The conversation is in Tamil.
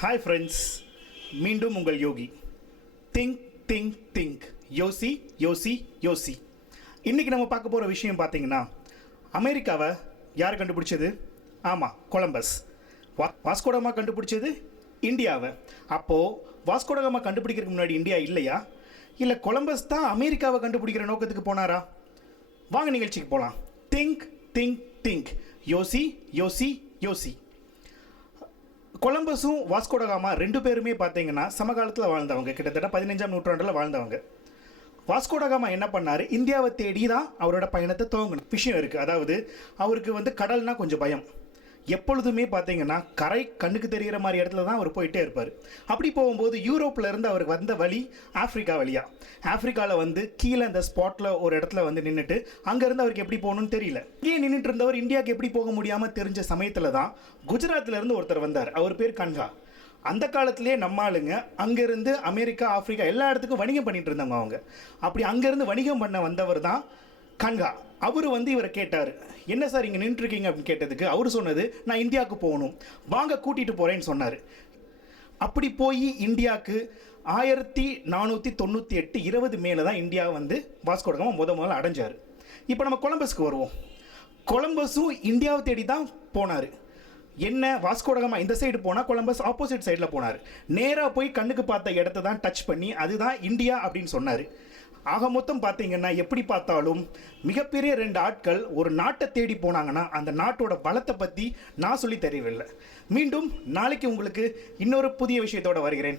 ஹாய் ஃப்ரெண்ட்ஸ், மீண்டும் உங்கள் யோகி. திங்க் திங்க் திங்க், யோசி யோசி யோசி. இன்றைக்கி நம்ம பார்க்க போகிற விஷயம் பார்த்தீங்கன்னா, அமெரிக்காவை யார் கண்டுபிடிச்சது? ஆமாம், கொலம்பஸ். வாஸ்கோடகாமா கண்டுபிடிச்சது இந்தியாவை. அப்போது வாஸ்கோடகாமா கண்டுபிடிக்கிறதுக்கு முன்னாடி இந்தியா இல்லையா? இல்லை கொலம்பஸ் தான் அமெரிக்காவை கண்டுபிடிக்கிற நோக்கத்துக்கு போனாரா? வாங்க நிகழ்ச்சிக்கு போகலாம். திங்க் திங்க் திங்க், யோசி யோசி யோசி. கொலம்பஸும் வாஸ்கோடகாமா ரெண்டு பேருமே பார்த்தீங்கன்னா சமகாலத்தில் வாழ்ந்தவங்க, கிட்டத்தட்ட 15ஆம் நூற்றாண்டில் வாழ்ந்தவங்க. வாஸ்கோடகாமா என்ன பண்ணார்? இந்தியாவை தேடி தான் அவரோட பயணத்தை துவங்கணும் விஷயம் இருக்குது. அதாவது அவருக்கு கடல்னா கொஞ்சம் பயம். எப்பொழுதுமே பார்த்தீங்கன்னா கரை கண்ணுக்கு தெரிகிற மாதிரி இடத்துல தான் அவர் போயிட்டே இருப்பார். அப்படி போகும்போது யூரோப்பில் அவருக்கு வந்த வழி ஆஃப்ரிக்கா வழியாக. ஆஃப்ரிக்காவில் கீழே அந்த ஸ்பாட்டில் ஒரு இடத்துல நின்றுட்டு அங்கேருந்து அவருக்கு எப்படி போகணும்னு தெரியல. இங்கேயே நின்றுட்டு இருந்தவர் இந்தியாவுக்கு எப்படி போக முடியாமல் தெரிஞ்ச சமயத்தில் தான் குஜராத்லேருந்து ஒருத்தர் வந்தார். அவர் பேர் கன்ஹா. அந்த காலத்திலே நம்ம ஆளுங்க அங்கேருந்து அமெரிக்கா, ஆஃப்ரிக்கா எல்லா இடத்துக்கும் வணிகம் பண்ணிட்டு இருந்தாங்க அவங்க. அப்படி அங்கேருந்து வணிகம் பண்ண வந்தவர் தான் கன்ஹா. அவர் இவரை கேட்டார், என்ன சார் இங்கே நின்றுருக்கீங்க அப்படின்னு கேட்டதுக்கு அவர் சொன்னது, நான் இந்தியாவுக்கு போகணும், வாங்க கூட்டிகிட்டு போகிறேன்னு சொன்னார். அப்படி போய் இந்தியாவுக்கு 1498 20 மேலே தான் இந்தியா வாஸ்கோடகாமா முதல்ல அடைஞ்சார். இப்போ நம்ம கொலம்பஸ்க்கு வருவோம். கொலம்பஸும் இந்தியாவை தேடி தான் போனார். என்ன, வாஸ்கோடகாமா இந்த சைடு போனால் கொலம்பஸ் ஆப்போசிட் சைடில் போனார். நேராக போய் கண்ணுக்கு பார்த்த இடத்த தான் டச் பண்ணி அதுதான் இந்தியா அப்படின்னு சொன்னார். ஆக மொத்தம் பார்த்தீங்கன்னா, எப்படி பார்த்தாலும் மிகப்பெரிய ரெண்டு ஆட்கள் ஒரு நாட்டை தேடி போனாங்கன்னா அந்த நாட்டோட பலத்தை பற்றி நான் சொல்லி தெரியவில்லை. மீண்டும் நாளைக்கு உங்களுக்கு இன்னொரு புதிய விஷயத்தோடு வருகிறேன்.